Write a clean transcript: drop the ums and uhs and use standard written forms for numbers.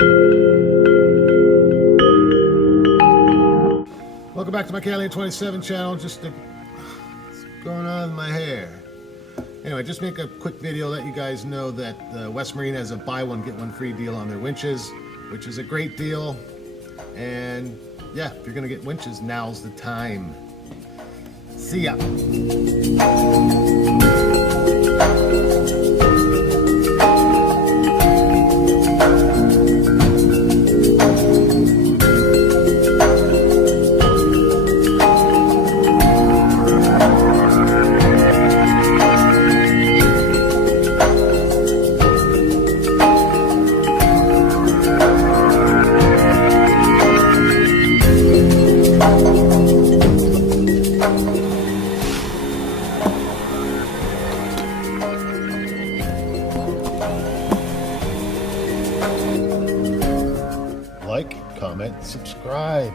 Welcome back to my Catalina 27 channel. Just what's going on with my hair. Anyway, just make a quick video, let you guys know that West Marine has a buy one get one free deal on their winches, which is a great deal. And yeah, if you're gonna get winches, now's the time. See ya. Like, comment, subscribe.